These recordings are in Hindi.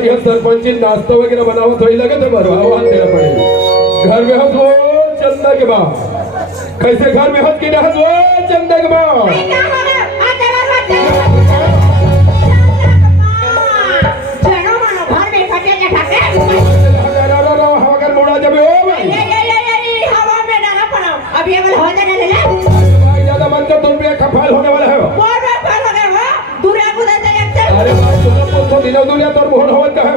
हमारी यहाँ सरपंची नाश्ता वगैरह बनाओ थोड़ी लगे तो भरवा देना पड़ेगा। घर में हंस वो चंदा के बाद कैसे घर में हंस की हंस वो चंदा के बाद खफाल होने वाला है। अरे भाई दुनिया तो मोहन होवत का है।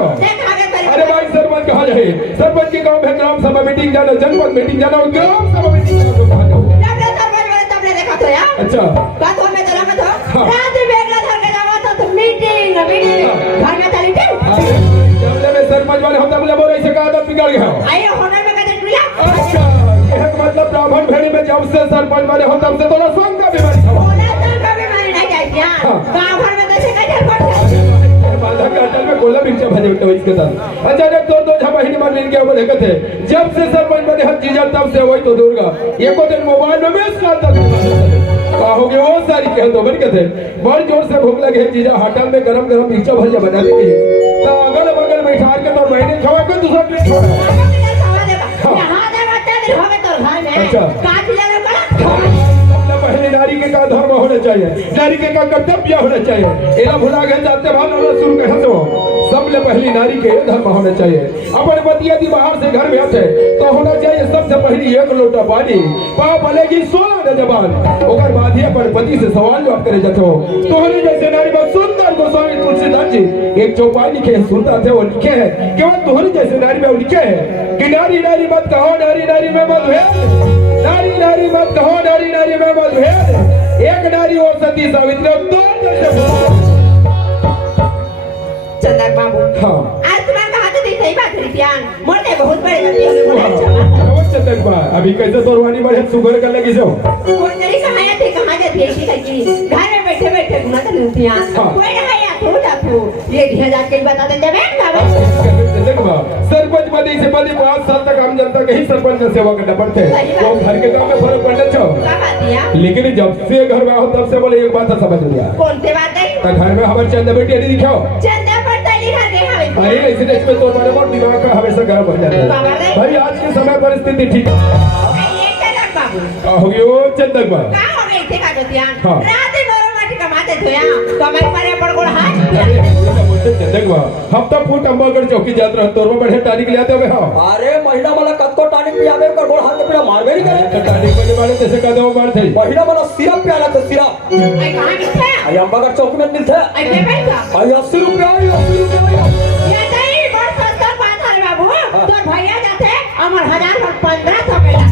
अरे भाई सरपंच कहाँ जाए? सरपंच के गांव में ग्राम सभा मीटिंग जाना, जनपद मीटिंग जाना, ग्राम सभा मीटिंग जाना कहाँ जाओ? अच्छा बात हो में चला मत हो। रात में बेगला धर के जावा तो मीटिंग घर में चली थी। जब में सरपंच वाले हम तब बोले ऐसे कहा आदत बिगड़ गया। आइए होने में कदर टूला। अच्छा यह मतलब ब्राह्मण भेड़ी में जब से सरपंच वाले हम तब से थोड़ा संग का बीमारी था। गाँव भर में कैसे कैसे पड़ता बांधा के अटल में कोला बिरचा भजे उठे इसके साथ। अचानक दो महीने में मिल गया वो देखते थे जब से सरपंच बने हर चीज तब से वही तो दुर्गा एक दिन मोबाइल में भी कहोगे वो सारी कह दो बन कहते बड़ जोर से भूख लगे चीजा होटल में गरम गरम बिरचा भजिया बना देती है तो अगल बगल बैठा के तो महीने खवा के दूसरा प्लेट छोड़ा। पहले नारी के का धर्म होना चाहिए, नारी के का कर्तव्य होना चाहिए। एला भुला गए जाते भाव शुरू कह दो सबसे पहली नारी के धर्म होना चाहिए। अपन पति यदि बाहर से घर में आते तो होना चाहिए सबसे पहली एक लोटा पानी पाप भलेगी 16 न जबान ओकर बाद ही अपन पति से सवाल जवाब करे जाते हो। तोहरे जैसे नारी में सुंदर गोस्वामी तुलसीदास जी एक चौपाई लिखे है सुनता थे वो लिखे है केवल तोहरे जैसे नारी में लिखे है कि नारी नारी मत कहो, नारी नारी में मत भेद, नारी नारी मत कहो, नारी नारी में मत भेद, एक नारी हो सती सावित्री और दो चंदर बाबू। हाँ आज तुम्हारे कहा तो सही बात है प्यान मोटे बहुत बड़े जाती है बोला अच्छा चंदर बा अभी कैसे तोरवानी बढ़े सुगर कर लगी जो कोई नहीं कहां थे कहां जाती है कि घर में बैठे बैठे घुमाते रहती हैं कोई नहीं या तू जा तू ये ढेर जाके बता देते मैं देखो सरपंच पद से पद 5 साल तक आम जनता के ही सरपंच की सेवा करना पड़ते है तो घर के काम में फर्क पड़ता छो क्या बात है लेकिन जब से घर में आओ तब से बोले एक बात समझ लिया कौन सी बात है तो घर में हमारे चंदा बेटी नहीं दिखाओ चंदा पड़ता लिखा दे हमें अरे ऐसे देश में तो हमारे बहुत दिमाग का हमेशा गर्म हो जाता है भाई आज के समय परिस्थिति ठीक ये चंदा बाबू हो गई वो चंदक बा का हो गई थे का जोतियान रात में मोरो माटी कमाते थे यहां तो मैं मारे पड़ गोड़ हाथ चंदक बा हम तो फूट अंबागढ़ चौकी जात्रा तोरवा बढ़े टानिक ले आते हो अरे महीना वाला कत्तो टानिक पियावे कर गोड़ हाथ पे मारबे नहीं करे टानिक वाले वाले जैसे कदम मार थे महीना वाला सिरप पियाला तो सिरप आई कहां मिलता है आई अंबागढ़ चौक में मिलता है आई के पैसा आई 80 रुपया ये नहीं बहुत सस्ता बात है बाबू तो भैया जाते हमर 1500 मिला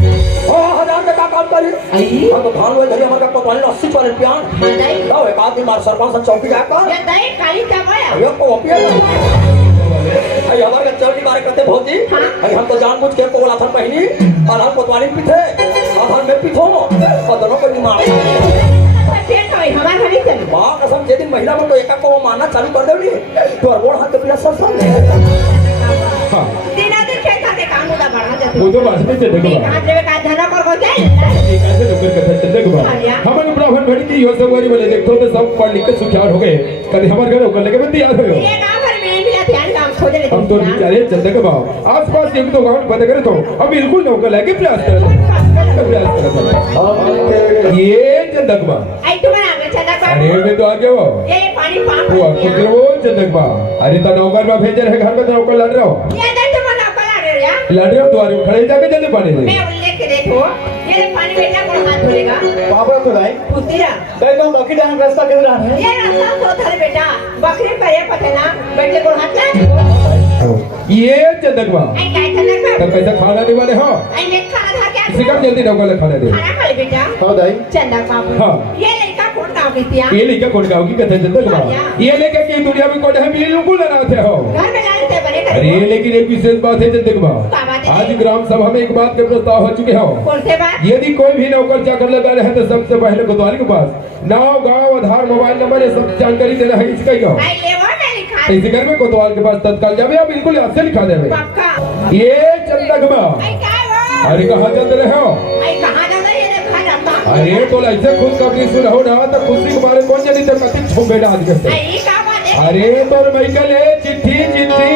ओ 1000 का काम करी हां तो धान वे धरी हमर का पता नहीं 80 वाले पिया हां दई लाओ एक आदमी मार सरपंच चौकी जाकर ये दई काली का गया ये को पिया आई हमारे का चौकी बारे करते भौजी आई हम तो जानबूझ के कोला था पहली और हम कोतवाली पीथे अब हम में पीथो और दोनों को नहीं मार हमार घरी चल मां कसम जे दिन महिला को एका को मारना चालू कर देली तो गोड़ हाथ पे सब सब हां दिना दिन खेता के काम उदा बढ़ा जाते वो तो बात नहीं चंदक बा कहां देवे का धना कर को जाए कैसे नौकर कथा चंदक बा हमन ब्राह्मण भड़ी की यो सवारी वाले देखो तो सब पढ़ लिख के सुखियार हो गए कभी हमारे घर होकर लगे बंदी याद हो ये काम पर में भी ध्यान काम खोज ले हम तो बेचारे चंदक बा आसपास एक दो गांव बंद करे तो अब बिल्कुल नौकर लेके प्रयास कर ये चंदक बा आई तुम्हारा आगे चंदक बा अरे मैं तो आ गया वो ये पानी पाप वो कुछ वो चंदक बा अरे तो नौकर में भेज रहे घर में तो नौकर लड़ रहा हो ये दे तुम ना पला रे या लड़ रहे हो द्वार में खड़े जाके जल्दी पानी दे मैं उल्लेख के देखो ये पानी में ना को हाथ धोलेगा बाबा तो नहीं पुतिरा दे तो बाकी डांग रास्ता किधर है ये रास्ता तो थारे बेटा बकरी पर ये पता ना बैठे को हाथ ला ये चंदक बा आई काय चंदक बा तब कैसा खाना नहीं वाले हो आई ले खाना खा के इसी का जल्दी नौकर खाना दे खाना खा ले बेटा हां दाई चंदक बाबू हाँ। ये लड़का कौन गांव की तिया ये लेके कौन गाँव की कथा चंदक बा ये लेके की दुनिया में कौन है बिल्कुल ना थे हो घर में लाने से बने कर अरे लेकिन एक विशेष बात है चंदक बा आज ग्राम सभा में एक बात के प्रस्ताव हो चुके हो कौन से बात यदि कोई भी नौकर चाकर लगा रहे तो सबसे पहले कोतवाली के पास नाम गांव आधार मोबाइल नंबर ये सब जानकारी देना है इसका ही आई ले वो ना लिखा इसी घर में कोतवाल के पास तत्काल जावे या बिल्कुल हाथ से लिखा देवे पक्का ये चंदक बा आई काय वो अरे कहाँ चल रहे हो आई कहां जा रहे ये खा जाता अरे तो ऐसे खुद का भी सुन हो रहा तो खुशी के बारे कौन जानी तो कति छोबे डाल के आई का बात है अरे तोर मैकल है चिट्ठी चिट्ठी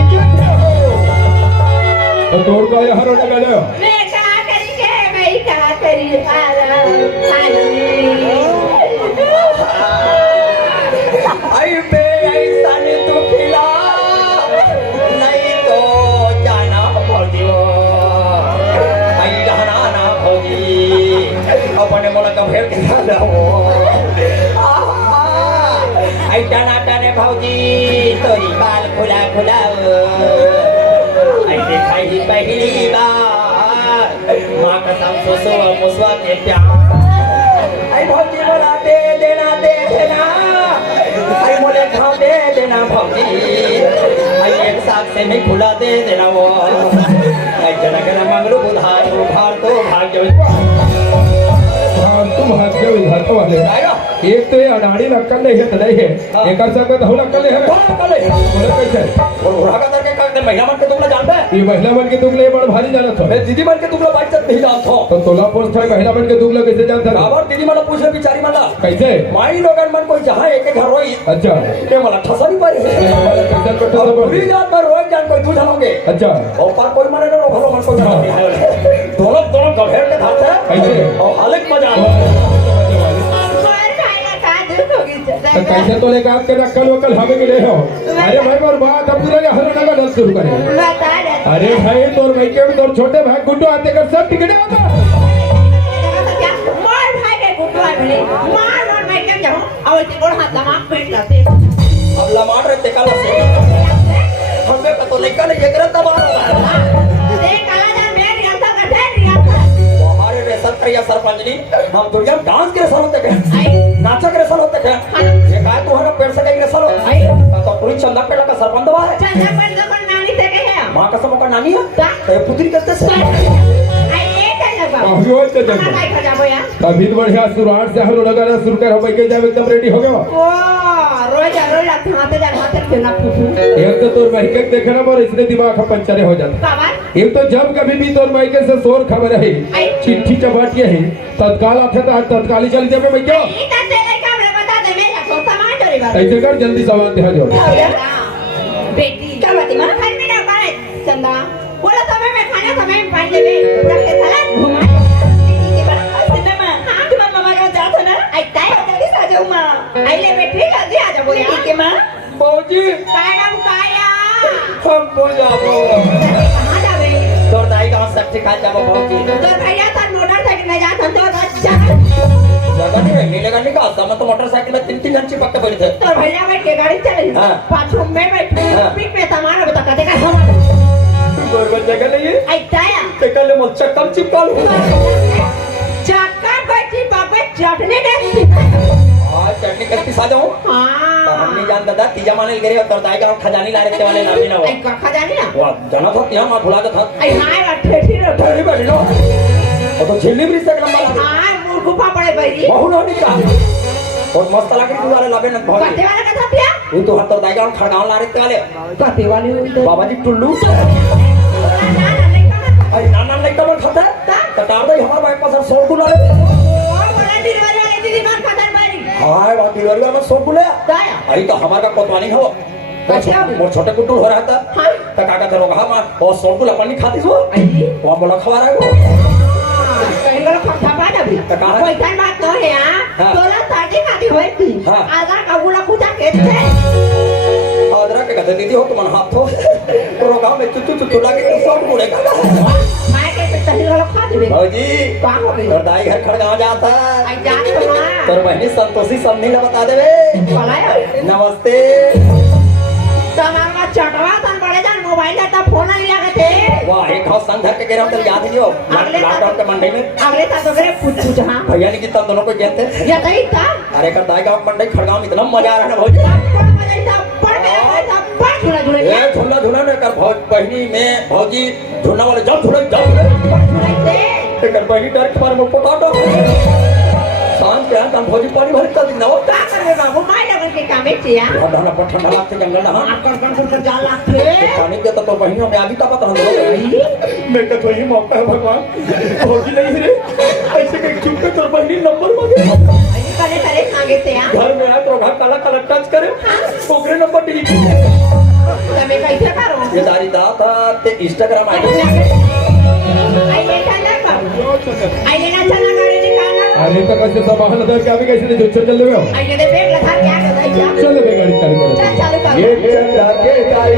तो तोड़ का हर लगा ले मैं क्या करेंगे मैं क्या करी आई बे ऐसा नहीं तो खिला नहीं तो जाना भौजी आई रहना ना भौजी अपने मोला का फेर के खा हो आई जाना जाने भौजी तोरी बाल खुला खुला आई दिखाई ही पहली बार माँ का सब सोसो मुसवा के प्यार आई भौजी बोला दे देना आई मोले खाओ दे देना भौजी आई एक साथ से नहीं खुला दे देना वो आई जना के मंगलू बुधार तो भाग जाओ तुम हाथ के हाथ वाले एक तो ये अनाड़ी लक्कन नहीं है तो नहीं है एक कर सकते हो लक्कन नहीं है बोले कैसे और उड़ा का करके कर महिला मन के तुमने जानता है ये महिला मन के दुगले बड़ भारी जाना था मैं दीदी मन के तुमने बात नहीं जानता हूं तो तोला पोस्ट है महिला मन के दुगले कैसे जानता था बाबर दीदी मन पूछ ले बेचारी मन कैसे माई लोगन मन कोई जहां एक घर रोई अच्छा ये मला ठसा नहीं पारी और पूरी जात पर रोज जान कोई तू जानोगे अच्छा और पर कोई माने ना भलो मन को जान दोनों गभेर के धात है कैसे और हालत मजा तो कैसे तो लेकर आपके नक्कल वक्कल हमें मिले हो अरे भाई और बात अब पूरा हर नगा डांस शुरू करें अरे भाई तोर भाई के भी तोर छोटे भाई गुड्डू आते कर सब टिकट आता अब लमाट रहते कल से हमें का तो लेकर ये करत दबा हमारे रे सत्रिया सरपंच जी हम तो जब डांस के रसल होते हैं नाचक के रसल होते हैं ये काय तो हर पेड़ से कहीं रसल हो तो पूरी चंदा पेड़ का सरपंच दबा है मां का सब का नानी है तो पुत्री करते से अभी तो जब अभी तो बढ़िया शुरुआत से हर लगा शुरू कर हम के जाब एकदम रेडी हो गया एक तो तोर भाई के देखना पर इसने दिमाग पंचर हो जाता एक तो जब कभी भी तोर भाई के से शोर खबर है चिट्ठी चपाटी है तत्काल आते तो तत्काल ही चल जाबे भैया ऐसे कर जल्दी सामान दे जाओ बेटी क्या बात है मन घर में ना पाए चंदा बोला समय में खाना समय में पानी देवे पूरा के साला घुमा सिनेमा हां तुम मामा का जात हो ना आई काय जल्दी से आ जाओ मां आई ले बेटी जल्दी आ जाओ यार ठीक है मां बाबूजी काय नाम काया हम बोल जाओ कहां जावे तोर दाई गांव सब ठिका जाबो बाबूजी तो भैया तो मोटरसाइकिल में जात तो अच्छा जगह नहीं नीले गाड़ी का समय तो मोटरसाइकिल में तीन तीन घंटे पक्के बैठे थे तो भैया बैठ के गाड़ी चली हाँ। पाछू में बैठ हाँ। पीठ में सामान बता कहते का सामान बरोबर जगह नहीं है आई ताया ते कल मो चक्कर चिपका लो चक्कर बैठी बाबे चटनी दे हां चटनी करती सा जाऊं हां हम नहीं जानता था तीजा माने गिरे और दाई गांव खजानी ला रहे थे वाले नाम भी ना हो आई का जानी ना वाह जाना था यहाँ मां भुला था आई हाय ठेठी रो ठहरी बैठ लो और तो झिल्ली भी से लंबा हाय मुर्गुफा पड़े बैरी बहु ना निका और मस्त लग रही वाले लाबे न भाई कते वाला कथा पिया वो तो हर तो दाई गांव खड़गांव ला रहे थे वाले कते वाली हुई तो बाबा जी टुल्लू अरे नाना नहीं कमर खाता कटार दे हमारे भाई पास सोर बुला ले और वाला डिलीवरी वाले दीदी मां खतर बैरी हाय बात डिलीवरी में सोर बुलाया दाया अरे तो हमारे का कोतवानी हो अच्छा मोर छोटे कुट्टू हो रहा था हां तो काका थे लोग हम और सोर बुला पानी खाती सो आई वो बोला खवा रहा है कहीं वाला खा पा ना भी तो कहां कोई टाइम बात तो है हां तोला ताजी खाती होई थी हाँ। आधा कबूला कुटा के थे आदरा के कहते दीदी हो तुम हाथ हो तो रोगा में चुचु चुचु लगे के सोर बुलेगा माय के तहरी वाला खा दे भौजी का हो गई और दाई घर खड़गांव जाता आई जान तो ना तोर बहनी संतोषी समनी ला बता देवे पलाया नमस्ते तमार में चटवा तन बड़े जान मोबाइल का फोन नहीं लगे थे वाह एक हाथ संग धर के गिरा तो याद ही हो लॉकडाउन के मंडे में अगले ता तो करे पूछ हां भैया ने कितना दोनों को जानते ये नहीं था अरे कर दाई गांव मंडे खड़गांव में इतना मजा आ रहा है भौजी कौन मजा था पढ़ में था पढ़ झूला झूले ए झूला झूला ने कर बहनी में भौजी झूलना वाले जब झूले ते कर बहनी डर के मारे में पोटाटो सांझ के हम भौजी पानी भर कर दिन ना का करे बाबू माय लगन के काम है चिया ठंडा पर ठंडा लागते जंगल ना कौन जान लाथे पानी देता तो बहनियों में आगे तक हम लोग मैं कहता ही मौका है भगवान भौजी नहीं रे ऐसे के क्यों के तोर बहनी नंबर मांगे करे करे मांगे थे हां घर में आ तो घर काला काला टच करे ओकरे नंबर डिलीट तमे कहीं ते इंस्टाग्राम आईडी आईने चंदक बाबू आईने ना चला गाड़ी निकालना अरे तो कैसे सब वाहन लगा के अभी कैसे नहीं चल रहे हो आईने दे बेग लगा क्या कर रही है चल बे गाड़ी चालू करो चल चालू कर ये चंदा के ताई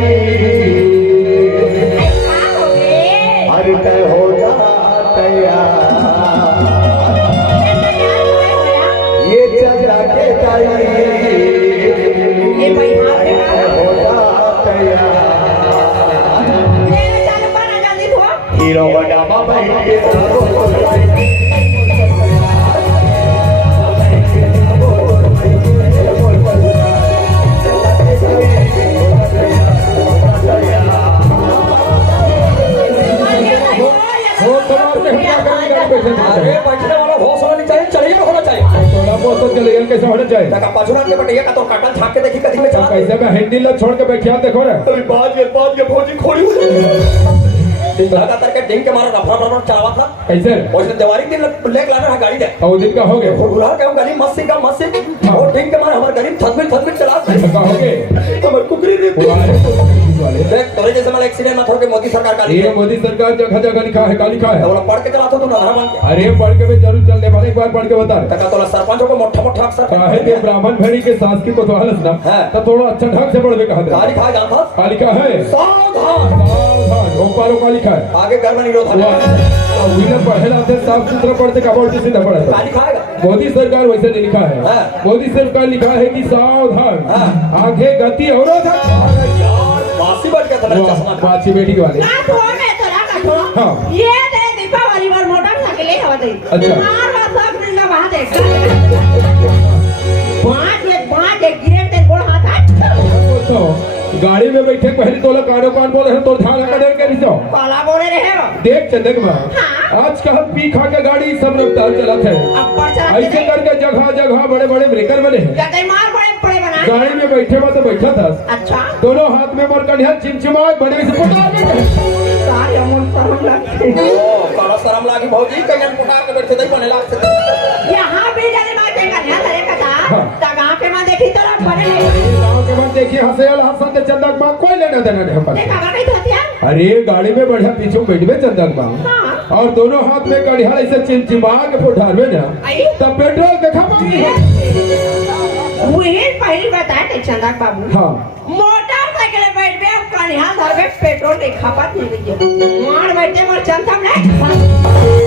आई क्या हो गए हर तय हो जा तैयार ये चंदा के ताई ये भाई हाथ पे हो जा तैयार ये चालू करना जल्दी थो हीरो बना बाबा के साथ वो तुम्हारे से हटा कर गाड़ी पे अरे बैठने वाला बहुत होना नहीं चाहिए चलिए होना चाहिए थोड़ा बहुत तो चलेगा कैसे होना चाहिए तका पछुना के बटैया का तो काटल छाप के देखी कदी में चला कैसे मैं हैंडल ला छोड़ के बैठिया देखो ना तो बात के भौजी खोड़ी हो लगातार के डिंग के मारा रफा चलावा था कैसे उसने दिवाली दिन लेके लाना है गाड़ी दे और दिन का हो गया बुला के हम गली मस्ती का मस्ती और डिंग के मारा हमारे गरीब थकबिल चला का हो गए हमारे कुकरी रे वाले देख तोरे जैसे वाला एक्सीडेंट मत हो के मोदी सरकार का ये मोदी सरकार जगह जगह लिखा है का लिखा है तो बोला पढ़ के चला तो नहरा बन के अरे पढ़ के भी जरूर चलने वाले एक बार पढ़ के बता तका तोला सरपंच को मोटा अक्षर काहे के ब्राह्मण भरी के सास की कोतवाल ना हाँ। तो थोड़ा अच्छा ढंग से पढ़ के कहा गाड़ी खा जानता का लिखा है सावधान सावधान ऊपर का लिखा है आगे घर में निरोध है विनर पढ़े लाते साफ सुथरा पढ़ते का बोलते सीधा पढ़ा गाड़ी खाएगा मोदी सरकार वैसे नहीं लिखा है हाँ। मोदी सरकार लिखा है कि सावधान हाँ। आगे गति अवरोधक यार बासी बच गया था चश्मा का बाची बेटी के वाले ना तो मैं तो रखा तो हाँ। ये दे दीपावली पर मोटरसाइकिल ले आवत है अच्छा। मार सब दिन का वहां देख पांच एक गिरे ते गोड़ हाथ हाथ तो गाड़ी में बैठे पहले तो कानो कान बोले हैं तो ध्यान रखा डर के नहीं जाओ पाला बोले रहे हो देख चंदक माँ हाँ। आज का हम पी खा के गाड़ी सब रफ्तार चलाते हैं अब पर चला ऐसे करके जगह जगह बड़े बड़े ब्रेकर बने हैं कहते मार बड़े बड़े बना गाड़ी में बैठे हुआ तो बैठा था अच्छा दोनों हाथ में मोर कन्या चिमचिमा बड़े से पटा सारे अमूल परम लगते ओ काला शर्म लागी भौजी कहीं पुटा के बैठे दई बने लाग से यहाँ भी जाने मार के कन्या धरे कथा हाँ। तगा पे मां देखी तरफ बने गाँव के बाद देखिए हंसेल हंसन के चंदक माँ कोई लेना देना नहीं अपन देखा कहीं धोतिया अरे गाड़ी में बढ़िया पीछे बैठे चंदक माँ हाँ और दोनों हाथ में कढ़िया ऐसे चिमचिमा के फुटारवे ना आई तब पेट्रोल देखा पाएंगे वही पहली बताया थे चंदक बाबू हाँ मोटरसाइकिल बैठ गए कन्या धर में पेट्रोल की खपत नहीं गई मार बैठे मर चंदम नहीं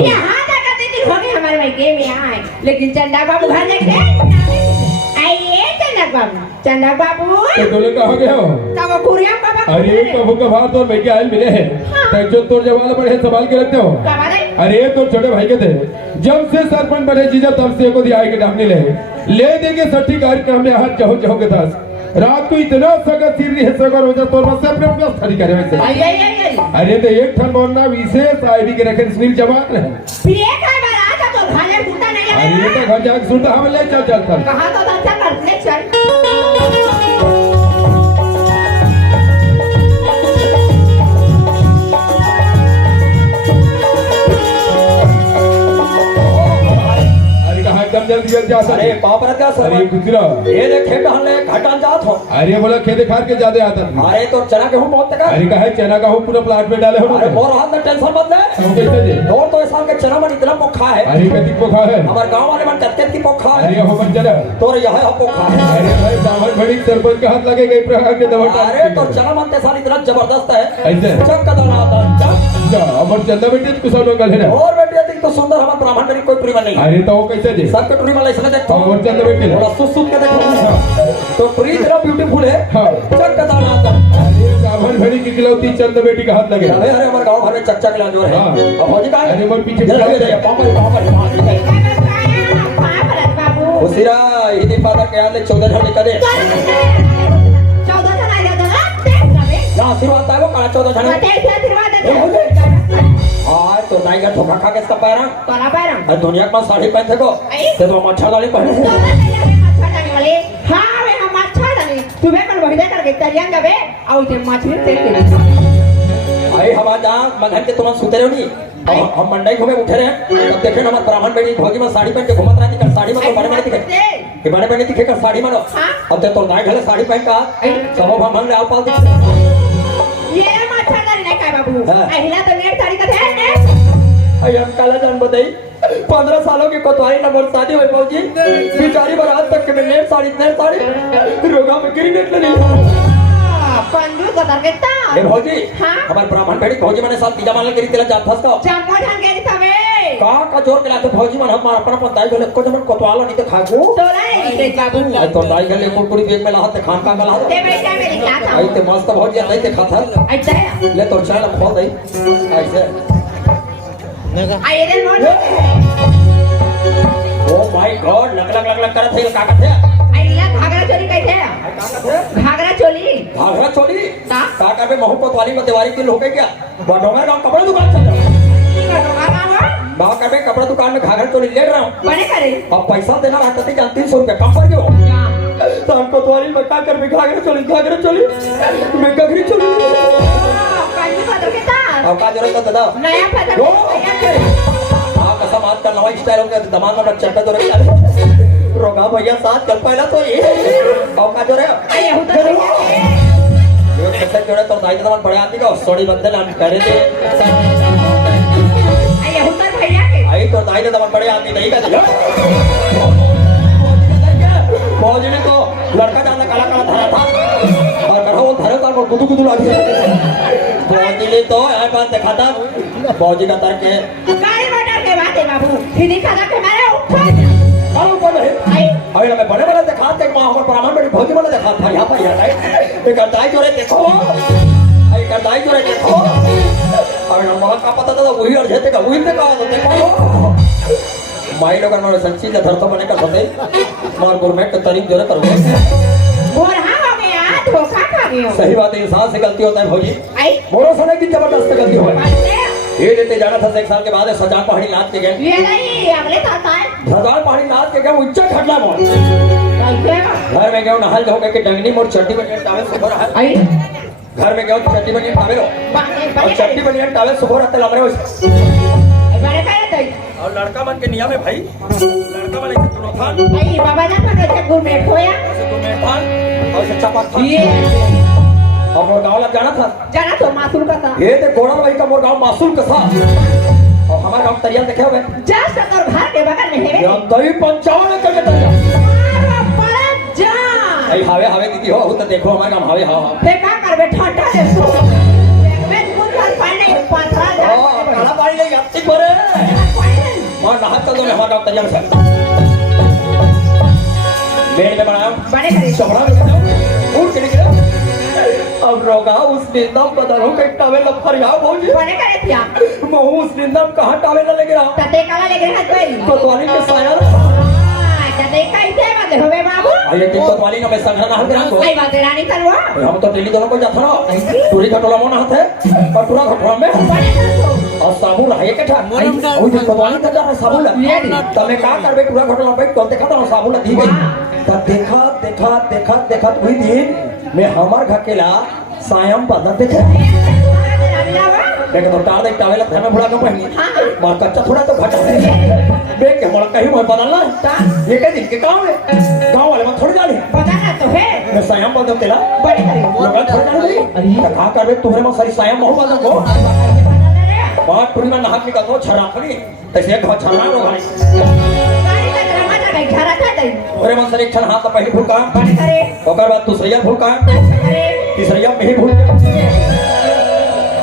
यहाँ तक आते थे होंगे हमारे भाई के में आए लेकिन चंदा बाबू घर देखे आइए चंदा बाबू तो दोनों कहाँ गए हो तब कुरिया बाबा अरे कभू कभार तो मैं क्या मिले हैं जो तोर जवान बड़े संभाल के रखते हो कब आ अरे तो छोटे भाई के थे जब से सरपंच बने जीजा तब से को दिया के डामने ले देंगे सठी कार्यक्रम में हाथ चाहो चाहो के दस रात को इतना सगर सिर है सगर हो जाए तो बस अपने व्यवस्था नहीं करे वैसे आई अरे तो एक ठन बोलना विशेष आईडी के रखे सुनील जवान है पिए का बारा का तो खाने फूटा नहीं अरे ये लगे तो घर जाके सुनता हम ले चल चल चल कहा तो अच्छा करने चल अरे कहा एकदम जल्दी जल्दी आ अरे बाप रे क्या अरे सर गुजरा ये देखे कहले घटान जात हो अरे बोला खेत खार के ज्यादा आता था अरे तो चना के हूं बहुत तक अरे कहा चना का हूँ पूरा प्लाट में डाले हो अरे मोर हाथ में टेंशन मत ले हम कैसे दे और तो इस साल के चना में इतना पोखा है अरे कति पोखा है हमारे गांव वाले मन कत्ते की पोखा है अरे हो बन चला तो यह है पोखा है अरे भाई सावन भड़ी सरपंच का हाथ लगे कई प्रकार के दवा अरे तो चना मन ते साल इतना जबरदस्त है ऐसे चक का दाना आता अच्छा अब चंदा बेटे कुछ मंगल है ना और बेटे देख तो सुंदर हमारे ब्राह्मण में कोई प्रीमा नहीं अरे तो वो कैसे दे सब कटोरी वाला इसने देखो और चंदा बेटे थोड़ा सुसुत के देखो तो प्री इतना ब्यूटीफुल है हाँ। चक का दाना आता अरे सावन भड़ी की किलौती चंदा बेटी का हाथ लगे अरे अरे हमारे गांव भर में चच्चा के लाजोर है हाँ। अब भौजी का अरे मोर पीछे जल्दी दे पापा बाबू उसीरा इदी फादर के आले 14 जन करे 14 जन आया था ना आशीर्वाद तागो का 14 जन तेरे से आशीर्वाद देते आज तो नाई का ठोका खा के सब पैरा कोना पैरम और दुनिया का साड़ी पहन थे को से तो मच्छर वाले पहन मच्छर जाने वाले हाँ वे हम मच्छर जाने तुम्हें कल वही करके तरियां जावे और ते मछली तेल के आई हवा जा मगन के तुम सुते रहो नी हम मंडई घूमे उठे रहे तब देखे हमारे ब्राह्मण बेटी भौजी में साड़ी पहन के घूमत रही कर साड़ी में तो बड़े बड़े दिखे कि बड़े बड़े दिखे कर साड़ी में अब तो दाई घले साड़ी पहन का सब हम ले आओ पाल ये माथा नहीं काय बाबू अहिला तो नेट साड़ी का है ने आई हम काला जान बताई 15 सालों की कोतवाली न मोर शादी हुई भौजी बेचारी बारात तक के नेट साड़ी रोगा में गिरी नेट नहीं पंजू का तरकेता ए भौजी हां हमार ब्राह्मण बेटी भौजी माने साल तीजा मानल गिरी तेला जात फस का चम्मो ढंग के दिखावे का जोर के लाते भौजी मन हमार अपन दाई गले को जमन कोतवाला नहीं तो खागो तोरा नहीं के बाबू तो दाई गले कुरकुरी बेग में लाते खान का गला ते बेटा में दिखा था आई ते मस्त भौजी नहीं ते खाता अच्छा ले तो चाल खो दई ऐसे आई रे मोर ओ माय गॉड लग करत है का करत है अहिला घाघरा चोली कैसे घाघरा चोली घाघरा चोली का करबे महू कोतवाली में दिवाली के लोग क्या बडोंगर गांव कपड़ा दुकान चल बा करबे कपड़ा दुकान में घाघरा चोली ले रहा हूं बने करे अब पैसा देना रहता थी 300 रुपए कम कर दो तो हम कोतवाली में का करबे घाघरा चोली मैं घघरी चोली पंजू का तरकेता अब का जरूरत है दादा नया पता हां कसम आज का नया स्टाइल हो गया दमान में चट्टा तो रही रोगा भैया साथ चल पाएला तो ये अब का जरूरत आई हूं तो जो कैसे जोड़े तो दाई दमान बड़े आदमी का सोड़ी बंदे नाम करे थे आई हूं तो भैया के आई तो दाई दमान बड़े आदमी नहीं का फौज ने तो लड़का ज्यादा काला काला धरा था और कहा वो धरे तो गुदू गुदू लग गया फौज ने तो यहां बात देखा था फौजी का तर के गाड़ी मोटर के बात है बाबू सीधी खाना के मारे ऊपर कौन ऊपर है अबे मैं बड़े बड़े दिखाते मां हमर ब्राह्मण बेटी भौजी वाला दिखा था यहां पर यार ये करताई जोरे देखो आई करताई जोरे देखो अबे हम का पता था वही और जेते का वही देखा तो देखो माई लोग में संची का धरतो बने का होते मार गवर्नमेंट का तारीफ जोरे करो और हां हमें आज धोखा खा गए सही बात है इंसान से गलती होता है भौजी आई मोरो सोने की जबरदस्त गलती हो बात ये देते जाना था 1 साल के बाद सजान पहाड़ी नाच के गए ये नहीं अगले साल है सजान पहाड़ी नाच के गए उच्च खटला मोड़ कैसे घर में गए नहाल धो के डंगनी मोड़ चट्टी बनिए टावे सुबह रहा आई घर में गए चट्टी बनिए टावे रो और चट्टी बनिए टावे सुबह रहते लमरे हो बड़े करे तो और लड़का मन के नियम है भाई लड़का मन ऐसे तुरो था आई बाबा ना तो कैसे गुरमेट होया ऐसे तो मैं था और ऐसे चपाक था ये और मोर गांव लग जाना था जाना तो मासूम का था ये ते गोड़ा भाई का मोर गांव मासूम का था और हमारा गांव तरिया देखे हुए जस्ट अगर घर के बगल में है ये दही 55 कर तरिया बड़ा जा भाई हावे दीदी हो तो देखो हमारे गांव हावे हां बेका करबे ठंडा दे सो मैं कुछ कर पाए नहीं पाथरा जा काला पानी ले यात्ती परे और नहा चल दो हमारा गांव तरिया में बेड में बनाया बड़े करे चबड़ा में जाओ उठ के निकलो अब रोगा उस निंदम बदल हो के टावे ल फरिया भौजी बड़े करे थिया महू उस निंदम कहां टावे ल लगे रहा तते काला लेके हाथ भाई कोतवाली के साया तते कैसे बात होवे बाबू आये टीम कोतवाली ना मैं संघरा ना हल को आई बात रानी करवा हम तो डेली दोनों को जाता ना टूरी घटोला मोन हाथ है और टूरा घटोला में बड़े कर और साबुन है के ठा ओई कोतवाली त जा साबुन तमे का करबे टूरा घटोला पे तो देखा तो साबुन दी गई तब देखा वही दिन मैं हमार घकेला सायम बदल देखे देख तो टार दे टावेला घर में बुला के पहनी मां कच्चा थोड़ा तो घटा देख के मोड़ कहीं मैं बदलना ये के दिन के काम है गांव वाले में थोड़ी जाने बताना तो है मैं सायम बदल तेला बड़े करे लोग थोड़ी जाने तो का करबे तुम्हारे में सारी सायम मोह बदल को बात पूरी में नहाक निकल तो छरा खड़ी तैसे घर छरा रो भाई गाड़ी का ड्रामा का घरा था दई ओरे मन सर एक क्षण हाथ पहले भूल का बड़े करे ओकर बाद दूसरिया भूल का करे तीसरिया में ही भूल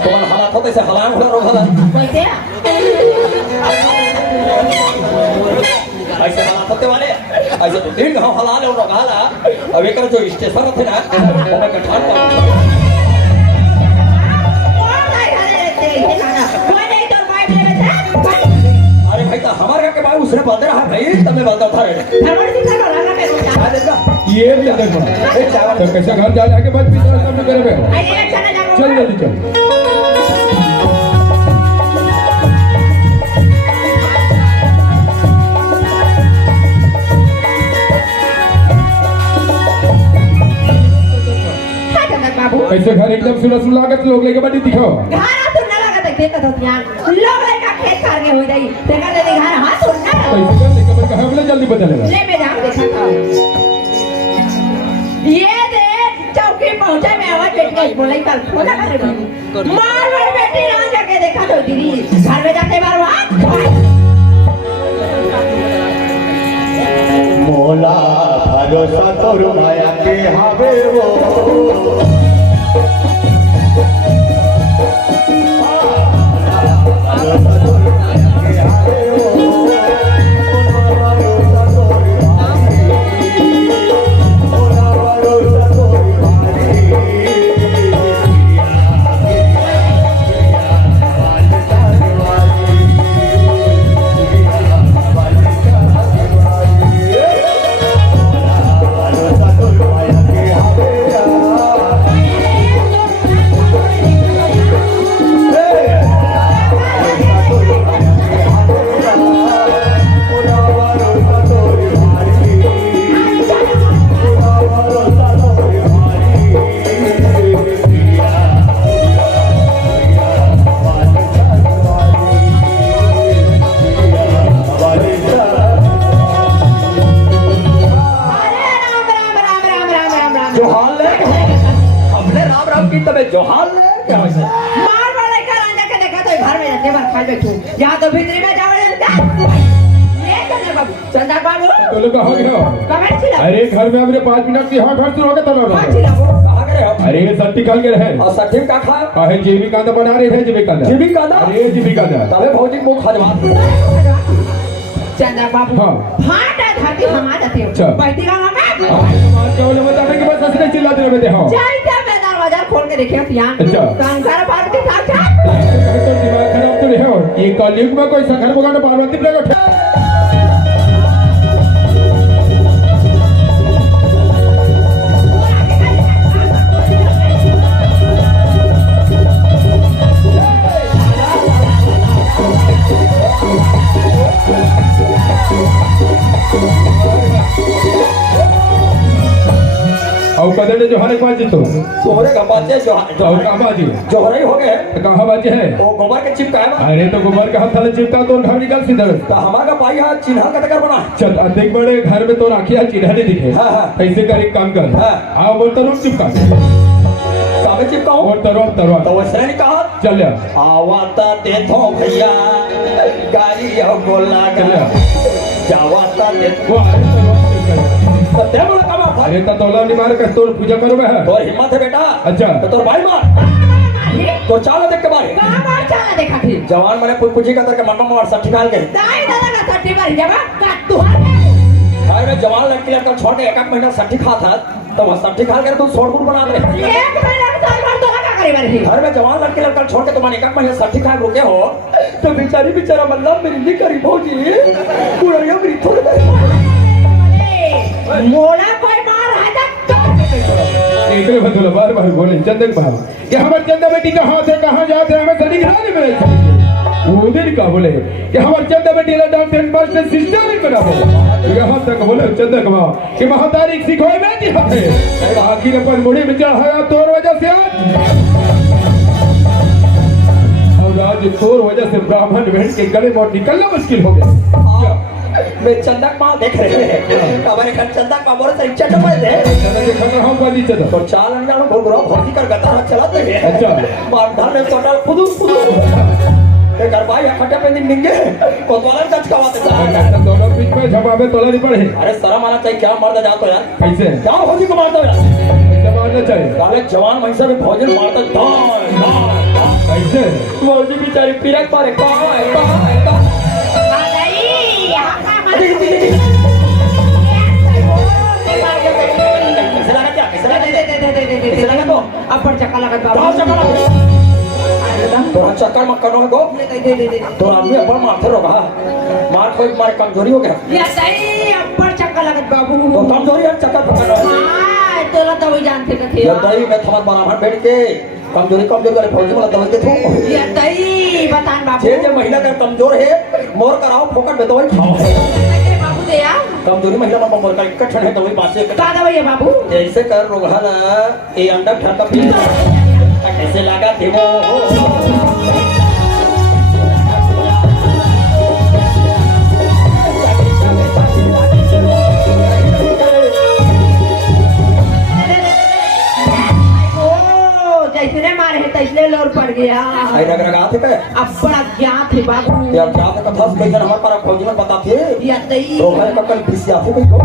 तो मन हालात होते से हलान हो रो हला कैसे ऐसे हालात होते वाले ऐसे तो दिन गांव हलाल और रोगाला अब एक जो स्टेशन थे ना वो मैं कठान पर अरे भाई तो हमारे के भाई उसने बंद रहा भाई तब मैं बंद था रे ये भी देखो तो कैसे घर जा जाके बात विचार सामने करे चल जल्दी चल बाबू ऐसे घर एकदम सुलह लागत लोग लेके बाटी दिखाओ घारा तो ना लागत है देखत हो ध्यान लोग लेका खेत खार के हो जाई देखा ले दिखा हाथ उड़ना कैसे कर लेके मैं कहां बोले जल्दी बदलेगा ले मैं जाऊं देखा था ये देख चौकी पहुंचा मैं आवाज बैठ गई बोलाई कल खोला करे मार मार बेटी ना जाके देखा तो दीदी घर में जाते बार मोला भरोसा तोर माया के हावे वो जोहार ले क्या मार वाले का राजा के देखा तो घर में जाते बार खा बैठू यहाँ तो भीतरी में जाओ ये चंदा बाबू चंदा बाबू तो लोग हो गया कमेंट छिला अरे घर में हमरे 5 मिनट की हाथ शुरू हो गया तब कौन छिला वो कहां गए हो अरे ये सट्टी काल के रहे और सठिम का खा काहे जीविका का बना रहे थे जीविका का जीविका का अरे जीविका का तबे भौजी मुख खजवा चंदा बाबू हाँ। फाटा धरती हमा जाते हो अच्छा। बैठी का मामा मार के बोले बताने के बाद ससुर चिल्लाते रहे थे हाँ जाइए मैं दरवाजा खोल के देखियो पियान अच्छा। कंकर पार के साथ तो दिमाग खराब तो रहे हो ये कलयुग में कोई सखर बगाना पार्वती प्रकट है और कदर जो हरे पाँच तो तोहरे का बाजे जो और कहाँ बाजी जोहरे हो गए कहाँ बाजी है वो गोबर के चिपका है ना अरे तो गोबर का हाथ थाले चिपका तो घर निकाल सीधा तो हमारा पाई है चिन्हा का तकर बना चल अधिक बड़े घर में तो राखी चिन्ह नहीं दिखे हाँ, हाँ। ऐसे कर एक काम कर हाँ। हाँ बोल तरह चिपका काबे चिपकाऊं और तरह तो वैसे नहीं कहा चल जा आवाता देखो भैया गाड़ी और गोला चल जावाता देखो वो अरे तरह चिपका। पत्ते बोला कमा अरे तो तौला नहीं मार कर तोर पूजा करो मैं तोर हिम्मत है बेटा अच्छा। तो तोर भाई मार तो चाल देख के बारे कहां मार चला देखा थी जवान मने पूछी का तर के मन में मार सट्टी खाल के दाई दादा का सट्टी मार जब काट तू भाई में जवान लड़की लड़का छोड़ के एक महीना सट्टी खा था तो वह सट्टी खाल के तू सोड़ बना दे एक महीना में साल भर तो लगा करे बारे घर में जवान लड़के लड़का छोड़ के तुम एक महीना सट्टी खा रुके हो तो बेचारी बेचारा मतलब मेरी नहीं करी भौजी पूरा मेरी थोड़ी मोला कोई मार है एक बदला बार बार बोले चंदन बाबा कि हमारे चंदा बेटी का हाथ है कहाँ जाते हैं हमें सनी घराने में रहते वो दिन का बोले कि हमारे चंदा बेटी ला डांस मास्टर सिस्टर नहीं बना हो यहाँ तक बोले चंदा का कि महातारिक सिखोए में जी हाथ है आखिर पर मुड़ी में चढ़ाया तोर वजह से और आज तोर वजह से ब्राह्मण बहन के गले में निकलना मुश्किल हो गया मैं चंदक माँ देख रहे हैं हमारे घर चंदक माँ बहुत सारी चटक में दे चंदा के खतर हम कर नीचे तो चाल अंजान भोगरो भौजी कर गता चलाते हैं अच्छा। मारधार ने टोटल खुद एक घर भाई खट्टे पे निंगे कोतवाल का चकावाते था दोनों बीच में झपावे तोला नहीं पड़े अरे शर्म आना चाहिए क्या मर्द जाओ तो यार कैसे क्या भौजी को मारता यार कैसे मारना चाहिए काले जवान महिषा में भोजन मारता दान कैसे भौजी बेचारी पीरक मारे कहाँ है अपर चक्का लगा तोरा चक्कर मत करो गो तो आदमी अपन माथे रोगा मार कोई मारे कमजोरी हो गया या सही अपर चक्का लगा बाबू तो कमजोरी है चक्कर पकड़ हां तोला तो वही जानते थे ये दही में थमत बराबर बैठ के कमजोरी वाले फौजी वाला दवाई दे थो या सही बतान बाबू जे महिला का कमजोर है मोर कराओ फोकट में दवाई खाओ बाबू दे या कमजोरी महिला में मोर का इकट्ठा है दवाई पासे का दवाई है बाबू जैसे कर रोगा ना ये अंडा ठंडा पी कैसे लगा थे वो गया आई रगरगा थे पे अब बड़ा ज्ञात है बाबू क्या क्या का फंस गई हमारे पर फौजी में बता थे या तई तो भाई कल फिसिया थे को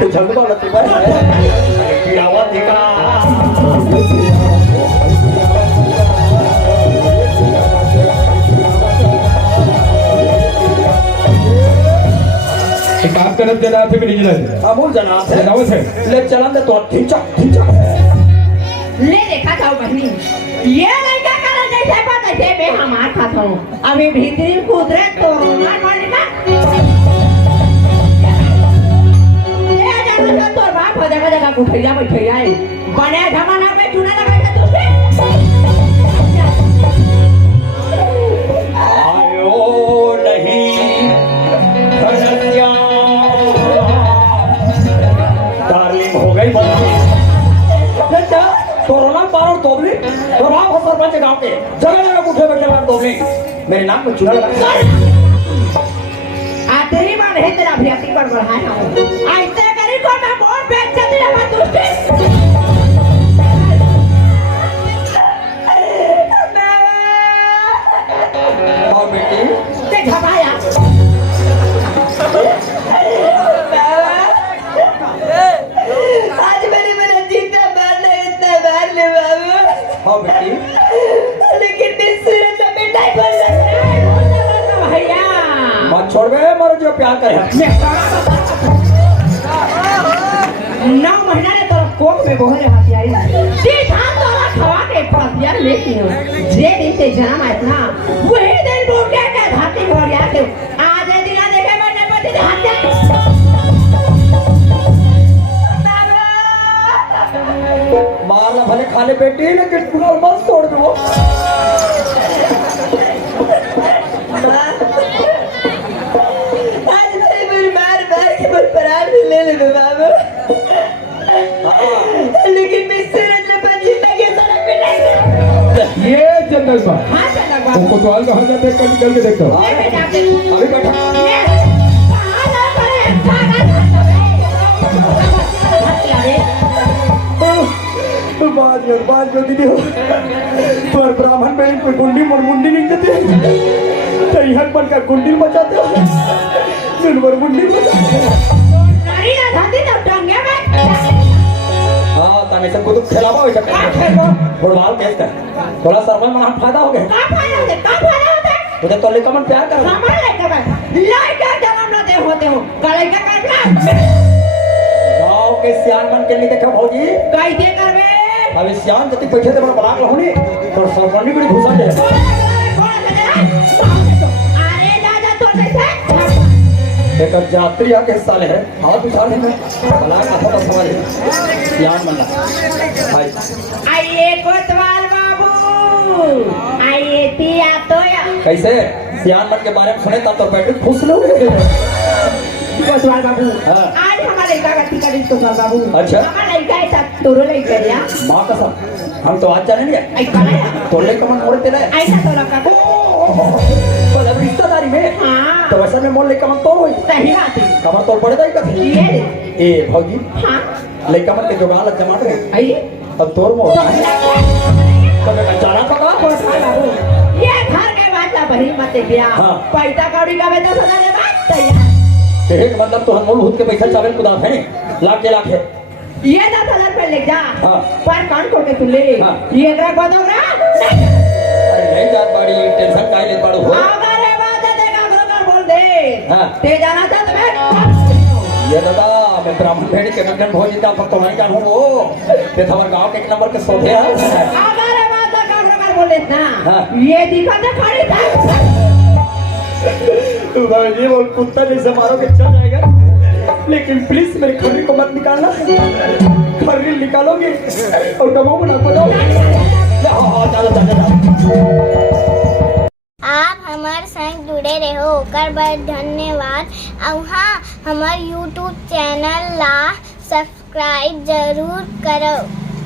तो झगड़ा लती है की आवाज देखा एक काम करब जना थे भी नहीं जना अमूल जना थे जनावत है ले चलन दे तो खींचा ले देखा था बहनी ये लड़का करा जैसे पता थे बे हमार खाता हूँ अभी भीतरी कूदरे तो मार मार निका ये जाना तो बाप हो जाएगा जगह उठैया बैठैया है बने जमाना पे चूना लगा के तुझे आयो नहीं खनसिया डार्लिंग हो गई बेटा कोरोना पारो तोबली प्रभाव हो सरपंच गांव के जगह जगह उठे बैठे बात तोबली मेरे नाम पे चुना लगा आतरी बार है तेरा अभियाती पर बढ़ाया हूँ आइते करी को मैं वोट बेच चली लगा तुझे और बेटी ते घबराया आज मेरे जीता मारने इतना मार ले बाबू हाँ बेटी लेकिन मैं सूरज में मिटाई बोल रहा भैया मत छोड़ गए मर जो प्यार करे 9 महीना ने तो कोक में बोहरे हथियारी सीधा तोरा खवा के हथियार लेती हूँ जे दिन से जन्म आया ना वही दिन बोल के धाती भर या के आज ये दिन देखे मरने पति दे हत्या मारना भले खाने बेटी लेकिन कुनाल मत तोड़ दो आज मेरे मार मार के बोल प्राण ले ले बाबू लेकिन मैं सूरज में बंजीता के सड़क पे नहीं ये जंगल पर हाँ चला बाबू तुमको तो अलग हो जाते कल निकल के देखता हूँ ये बेटा आपने अभी बैठा ये कहाँ ना पड़े भागा बाज जो दीदी हो पर ब्राह्मण में कोई गुंडी और मुंडी नहीं देते तैयार बनकर गुंडी बचाते हो सिल्वर गुंडी बचाते नारी ना धाती ना टंगे में हाँ तमे से कुछ खिलावा हो सकते फुटबॉल मैच का थोड़ा सरमन में फायदा हो गया का फायदा होता है तुझे तो लेकर मन प्यार कर हमारे लड़का जन्म ना दे होते हो कलाई का करना गांव के सियान मन के लिए देखा भौजी कैसे करबे अभी सियान जति पैसे दे बड़ा रहनी तो सरपंच भी घुसा दे अरे दादा तो कैसे एक यात्री आके हिस्सा ले है हाथ उठा लेना बला का था सवाल सियान मन भाई आइए कोतवाल बाबू आइए तिया तो कैसे सियान मन के बारे में सुने तब तो बैठे खुश लोगे कोतवाल बाबू हाँ। आज हमारे लड़का का टिकट इसको कोतवाल बाबू अच्छा। हमारा लड़का है सब तोरो लड़का है या माँ कसम हम तो आज जाने आई करा तोड़ने का मन मोड़ते रहे ऐसा तो लड़का तो जब रिश्तेदारी में हाँ तो वैसा में मोड़ लेकर मन तोड़ हुई सही बात है कमर तोड़ पड़ेगा ही कभी ये ए भौजी हाँ लेकर मन के जुगाड़ जमा रहे आई अब तोड़ मोड़ तो मैं जाना पड़ा कोतवाल बाबू ये घर के बात ला बही मत गया हाँ। पैसा कौड़ी का बेटा सदा दे बात तैयार एक मतलब तो हम मूल भूत के पैसा चावल कुदा है लाख के लाख है ये 10,000 पे ले जा हाँ। पर कान खोल के तू ले हाँ। ये ग्रह बदोगरा अरे नहीं जात बाड़ी टेंशन काहे ले पड़ो हो अगर ये बात है देखा ग्रह बोल दे हाँ। ते जाना था तुम्हें ये दादा मैं ब्राह्मण भेड़ी के गंगन भोजिता पर तो मैं जानूं वो पेथावर गांव के एक नंबर के सोधे है अगर ये बात है ग्रह बोल दे ना हाँ। ये दिखा तो खड़ी था भाई वो कुत्ता जैसे मारोगे चल जाएगा लेकिन प्लीज मेरे खर्री को मत निकालना खर्री निकालोगे और डबाओ ना बताओ आप हमारे संग जुड़े रहो ओकर बर धन्यवाद और हाँ हमारे YouTube चैनल ला सब्सक्राइब जरूर करो।